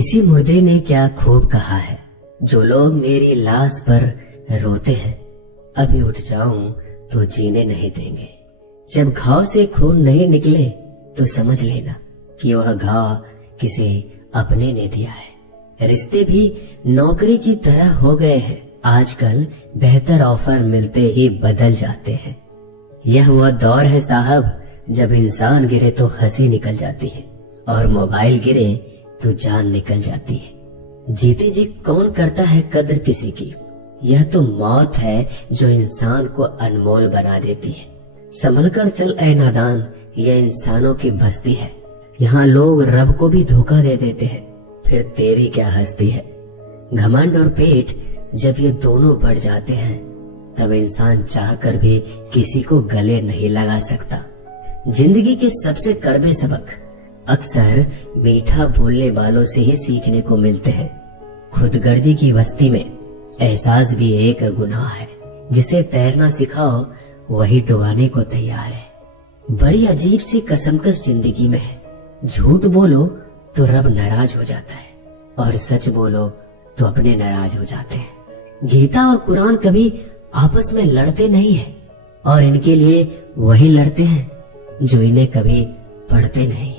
किसी मुर्दे ने क्या खूब कहा है, जो लोग मेरी लाश पर रोते हैं, अभी उठ जाऊं तो जीने नहीं देंगे। जब घाव से खून नहीं निकले तो समझ लेना कि वह घाव किसी अपने ने दिया है। रिश्ते भी नौकरी की तरह हो गए हैं, आजकल बेहतर ऑफर मिलते ही बदल जाते हैं। यह वह दौर है साहब, जब इंसान गिरे तो हंसी निकल जाती है और मोबाइल गिरे तो जान निकल जाती है। जीते जी कौन करता है कद्र किसी की, यह तो मौत है जो इंसान को अनमोल बना देती है। संभल कर चल ऐ नादान, यह इंसानों की बस्ती है। यहाँ लोग रब को भी धोखा दे देते हैं, फिर तेरी क्या हस्ती है। घमंड और पेट जब ये दोनों बढ़ जाते हैं, तब इंसान चाहकर भी किसी को गले नहीं लगा सकता। जिंदगी के सबसे कड़वे सबक अक्सर मीठा बोलने वालों से ही सीखने को मिलते हैं। खुदगर्जी की बस्ती में एहसास भी एक गुनाह है। जिसे तैरना सिखाओ वही डुबाने को तैयार है। बड़ी अजीब सी कसमकस जिंदगी में है। झूठ बोलो तो रब नाराज हो जाता है और सच बोलो तो अपने नाराज हो जाते हैं। गीता और कुरान कभी आपस में लड़ते नहीं है, और इनके लिए वही लड़ते हैं जो इन्हें कभी पढ़ते नहीं है।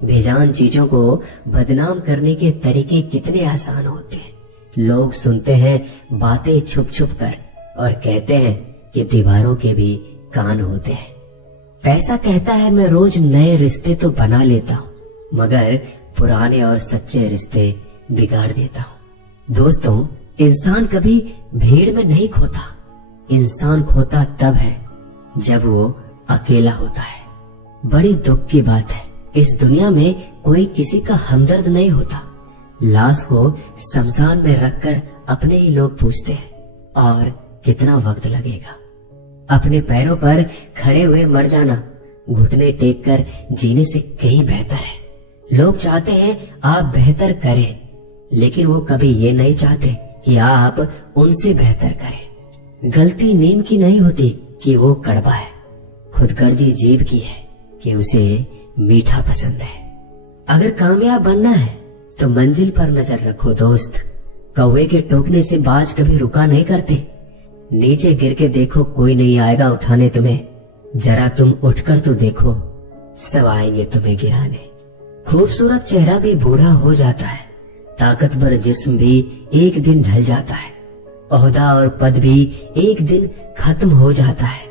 बेजान चीजों को बदनाम करने के तरीके कितने आसान होते हैं। लोग सुनते हैं बातें छुप छुप कर और कहते हैं कि दीवारों के भी कान होते हैं। पैसा कहता है मैं रोज नए रिश्ते तो बना लेता हूँ, मगर पुराने और सच्चे रिश्ते बिगाड़ देता हूँ। दोस्तों, इंसान कभी भीड़ में नहीं खोता। इंसान खोता तब है जब वो अकेला होता है। बड़ी दुख की बात है, इस दुनिया में कोई किसी का हमदर्द नहीं होता। लाश को शमशान में रखकर अपने ही लोग पूछते हैं, और कितना वक्त लगेगा। अपने पैरों पर खड़े हुए मर जाना घुटने टेक कर जीने से कहीं बेहतर है। लोग चाहते हैं आप बेहतर करें, लेकिन वो कभी ये नहीं चाहते कि आप उनसे बेहतर करें। गलती नीम की नहीं होती कि वो कड़वा है, खुदगर्जी जीभ की है कि उसे मीठा पसंद है। अगर कामयाब बनना है तो मंजिल पर नजर रखो दोस्त। कौवे के टोकने से बाज कभी रुका नहीं करते। नीचे गिर के देखो, कोई नहीं आएगा उठाने तुम्हें। जरा तुम उठकर तो देखो, सब आएंगे तुम्हें गिराने। खूबसूरत चेहरा भी बूढ़ा हो जाता है, ताकतवर जिस्म भी एक दिन ढल जाता है, ओहदा और पद भी एक दिन खत्म हो जाता है,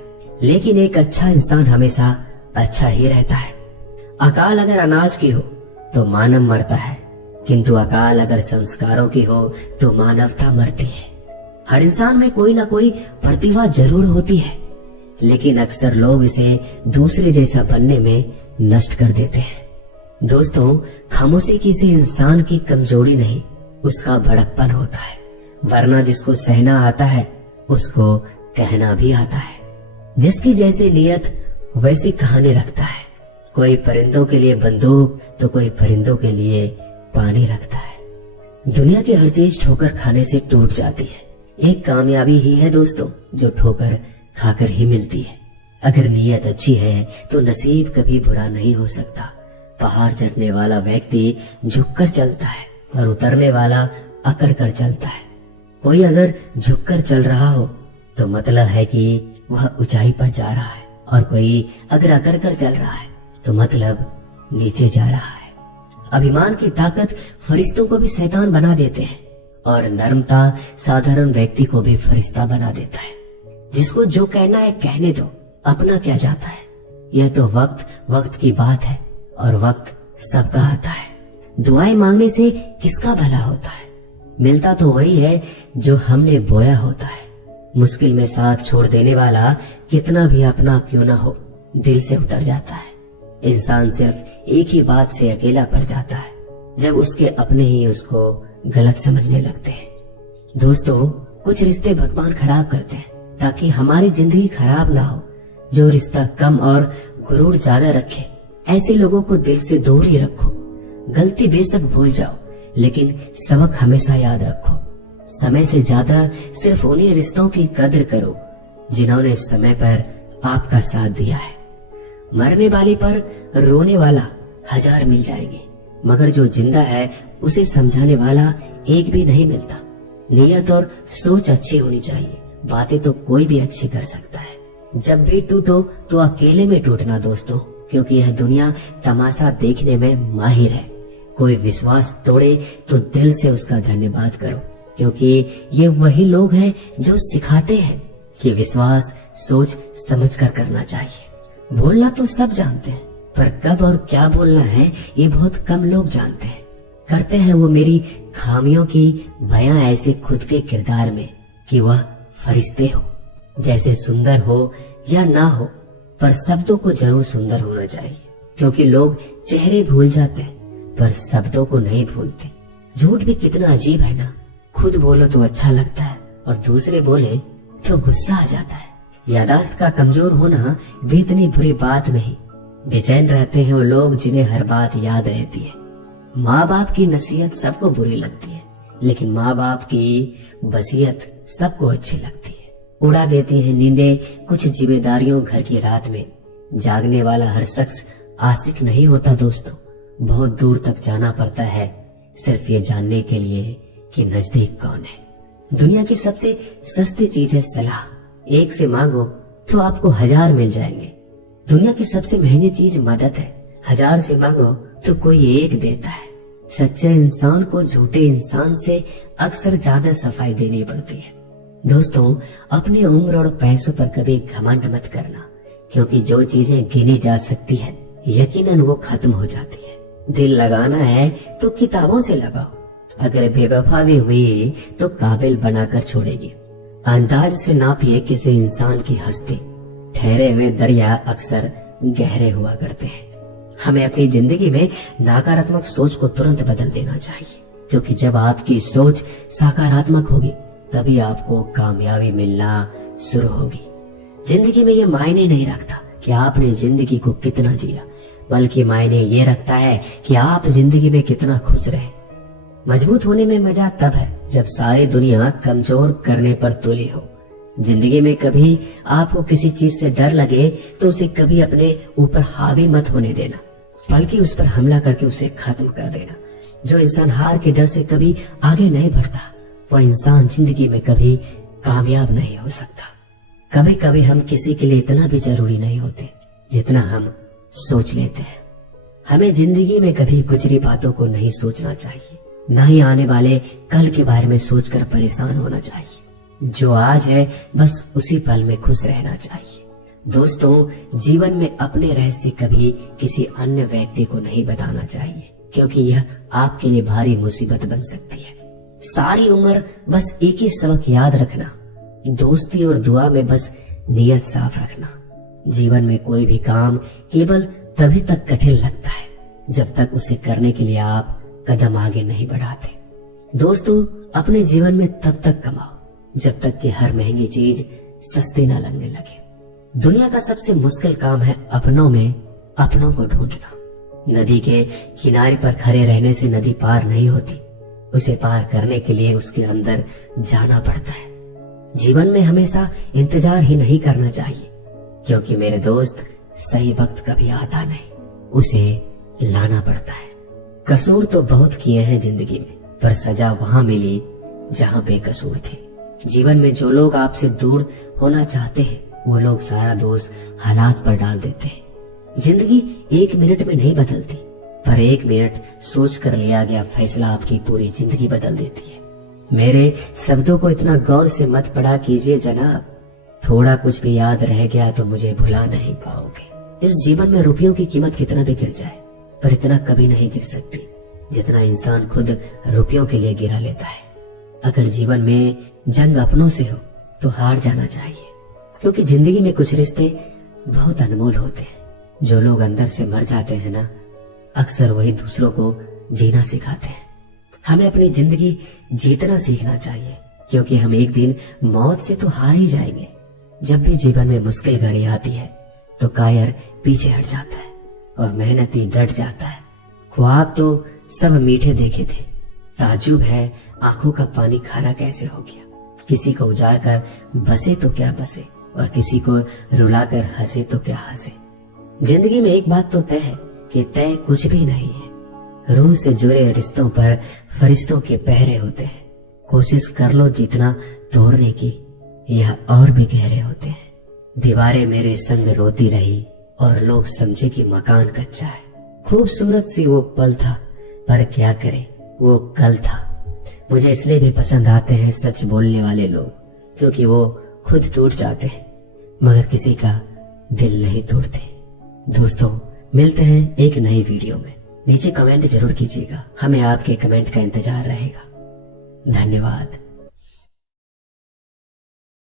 लेकिन एक अच्छा इंसान हमेशा अच्छा ही रहता है। अकाल अगर अनाज की हो तो मानव मरता है, किंतु अकाल अगर संस्कारों की हो तो मानवता मरती है। हर इंसान में कोई ना कोई प्रतिभा जरूर होती है, लेकिन अक्सर लोग इसे दूसरे जैसा बनने में नष्ट कर देते हैं। दोस्तों, खामोशी किसी इंसान की कमजोरी नहीं, उसका बड़प्पन होता है। वरना जिसको सहना आता है उसको कहना भी आता है। जिसकी जैसी नियत वैसी कहानी रखता है। कोई परिंदों के लिए बंदूक तो कोई परिंदों के लिए पानी रखता है। दुनिया की हर चीज ठोकर खाने से टूट जाती है। एक कामयाबी ही है दोस्तों जो ठोकर खाकर ही मिलती है। अगर नीयत अच्छी है तो नसीब कभी बुरा नहीं हो सकता। पहाड़ चढ़ने वाला व्यक्ति झुककर चलता है और उतरने वाला अकड़ कर चलता है। कोई अगर झुककर चल रहा हो तो मतलब है कि वह ऊंचाई पर जा रहा है, और कोई अगर अकड़ कर चल रहा है तो मतलब नीचे जा रहा है। अभिमान की ताकत फरिश्तों को भी शैतान बना देते हैं, और नर्मता साधारण व्यक्ति को भी फरिश्ता बना देता है। जिसको जो कहना है कहने दो, अपना क्या जाता है। यह तो वक्त की बात है, और वक्त सबका आता है। दुआएं मांगने से किसका भला होता है? मिलता तो वही है जो हमने बोया होता है। मुश्किल में साथ छोड़ देने वाला कितना भी अपना क्यों ना हो, दिल से उतर जाता है। इंसान सिर्फ एक ही बात से अकेला पड़ जाता है, जब उसके अपने ही उसको गलत समझने लगते हैं। दोस्तों, कुछ रिश्ते भगवान खराब करते हैं ताकि हमारी जिंदगी खराब ना हो। जो रिश्ता कम और गुरूर ज्यादा रखे, ऐसे लोगों को दिल से दूर ही रखो। गलती बेशक भूल जाओ, लेकिन सबक हमेशा याद रखो। समय से ज्यादा सिर्फ उन्हीं रिश्तों की कद्र करो जिन्होंने समय पर आपका साथ दिया है। मरने वाले पर रोने वाला 1000 मिल जाएंगे, मगर जो जिंदा है उसे समझाने वाला एक भी नहीं मिलता। नियत और सोच अच्छी होनी चाहिए, बातें तो कोई भी अच्छी कर सकता है। जब भी टूटो तो अकेले में टूटना दोस्तों, क्योंकि यह दुनिया तमाशा देखने में माहिर है। कोई विश्वास तोड़े तो दिल से उसका धन्यवाद करो, क्योंकि ये वही लोग हैं जो सिखाते हैं कि विश्वास सोच समझकर करना चाहिए। बोलना तो सब जानते हैं, पर कब और क्या बोलना है ये बहुत कम लोग जानते हैं। करते हैं वो मेरी खामियों की बयां ऐसे खुद के किरदार में कि वह फरिश्ते हो, जैसे सुंदर हो या ना हो, पर शब्दों को जरूर सुंदर होना चाहिए, क्योंकि लोग चेहरे भूल जाते हैं पर शब्दों को नहीं भूलते। झूठ भी कितना अजीब है ना, खुद बोलो तो अच्छा लगता है और दूसरे बोले तो गुस्सा आ जाता है। यादाश्त का कमजोर होना भी इतनी बुरी बात नहीं। बेचैन रहते हैं वो लोग जिन्हें हर बात याद रहती है। माँ बाप की नसीहत सबको बुरी लगती है, लेकिन माँ बाप की वसीयत सबको अच्छी लगती है। उड़ा देती है नींदें कुछ जिम्मेदारियों घर की रात में। जागने वाला हर शख्स आशिक नहीं होता दोस्तों, बहुत दूर तक जाना पड़ता है सिर्फ ये जानने के लिए कि नजदीक कौन है। दुनिया की सबसे सस्ती चीज है सलाह। एक से मांगो तो आपको 1000 मिल जाएंगे। दुनिया की सबसे महंगी चीज मदद है। 1000 से मांगो तो कोई एक देता है। सच्चे इंसान को झूठे इंसान से अक्सर ज्यादा सफाई देनी पड़ती है। दोस्तों, अपनी उम्र और पैसों पर कभी घमंड मत करना, क्योंकि जो चीजें गिनी जा सकती है यकीनन वो खत्म हो जाती है। दिल लगाना है तो किताबों से लगाओ, अगर बेवफा भी हुई तो काबिल बनाकर छोड़ेगी। अंदाज से नापिए किसी इंसान की हस्ती। ठहरे हुए दरिया अक्सर गहरे हुआ करते हैं। हमें अपनी जिंदगी में नकारात्मक सोच को तुरंत बदल देना चाहिए, क्योंकि जब आपकी सोच सकारात्मक होगी तभी आपको कामयाबी मिलना शुरू होगी। जिंदगी में ये मायने नहीं रखता कि आपने जिंदगी को कितना जिया, बल्कि मायने ये रखता है कि आप जिंदगी में कितना खुश रहे। मजबूत होने में मजा तब है जब सारी दुनिया कमजोर करने पर तुली हो। जिंदगी में कभी आपको किसी चीज से डर लगे तो उसे कभी अपने ऊपर हावी मत होने देना, बल्कि उस पर हमला करके उसे खत्म कर देना। जो इंसान हार के डर से कभी आगे नहीं बढ़ता, वह इंसान जिंदगी में कभी कामयाब नहीं हो सकता। कभी कभी हम किसी के लिए इतना भी जरूरी नहीं होते जितना हम सोच लेते हैं। हमें जिंदगी में कभी गुजरी बातों को नहीं सोचना चाहिए, न ही आने वाले कल के बारे में सोचकर परेशान होना चाहिए। जो आज है बस उसी पल में खुश रहना चाहिए। दोस्तों, जीवन में अपने रहस्य कभी किसी अन्य व्यक्ति को नहीं बताना चाहिए, क्योंकि यह आपके लिए भारी मुसीबत बन सकती है। सारी उम्र बस एक ही सबक याद रखना, दोस्ती और दुआ में बस नियत साफ रखना। जीवन में कोई भी काम केवल तभी तक कठिन लगता है जब तक उसे करने के लिए आप कदम आगे नहीं बढ़ाते। दोस्तों, अपने जीवन में तब तक कमाओ जब तक कि हर महंगी चीज सस्ती न लगने लगे। दुनिया का सबसे मुश्किल काम है अपनों में अपनों को ढूंढना। नदी के किनारे पर खड़े रहने से नदी पार नहीं होती, उसे पार करने के लिए उसके अंदर जाना पड़ता है। जीवन में हमेशा इंतजार ही नहीं करना चाहिए, क्योंकि मेरे दोस्त सही वक्त कभी आता नहीं, उसे लाना पड़ता है। कसूर तो बहुत किए हैं जिंदगी में, पर सजा वहां मिली जहां बेकसूर थे। जीवन में जो लोग आपसे दूर होना चाहते हैं वो लोग सारा दोष हालात पर डाल देते हैं। जिंदगी 1 मिनट में नहीं बदलती, पर 1 मिनट सोच कर लिया गया फैसला आपकी पूरी जिंदगी बदल देती है। मेरे शब्दों को इतना गौर से मत पढ़ा कीजिए जनाब, थोड़ा कुछ भी याद रह गया तो मुझे भुला नहीं पाओगे। इस जीवन में रुपयों की कीमत कितना भी गिर जाए, पर इतना कभी नहीं गिर सकती जितना इंसान खुद रुपयों के लिए गिरा लेता है। अगर जीवन में जंग अपनों से हो तो हार जाना चाहिए, क्योंकि जिंदगी में कुछ रिश्ते बहुत अनमोल होते हैं। जो लोग अंदर से मर जाते हैं ना, अक्सर वही दूसरों को जीना सिखाते हैं। हमें अपनी जिंदगी जीतना सीखना चाहिए, क्योंकि हम एक दिन मौत से तो हार ही जाएंगे। जब भी जीवन में मुश्किल घड़ी आती है तो कायर पीछे हट जाता है और मेहनती डट जाता है। ख्वाब तो सब मीठे देखे थे, ताज्जुब है आंखों का पानी खारा कैसे हो गया। किसी को उजाड़ कर बसे तो क्या बसे, और किसी को रुलाकर हंसे तो क्या हंसे। जिंदगी में एक बात तो तय है कि तय कुछ भी नहीं है। रूह से जुड़े रिश्तों पर फरिश्तों के पहरे होते हैं। कोशिश कर लो जितना तोड़ने की, यह और भी गहरे होते हैं। दीवारें मेरे संग रोती रही और लोग समझे कि मकान कच्चा है। खूबसूरत सी वो पल था, पर क्या करें वो कल था। मुझे इसलिए भी पसंद आते हैं सच बोलने वाले लोग, क्योंकि वो खुद टूट जाते हैं मगर किसी का दिल नहीं तोड़ते। दोस्तों, मिलते हैं एक नई वीडियो में। नीचे कमेंट जरूर कीजिएगा, हमें आपके कमेंट का इंतजार रहेगा। धन्यवाद।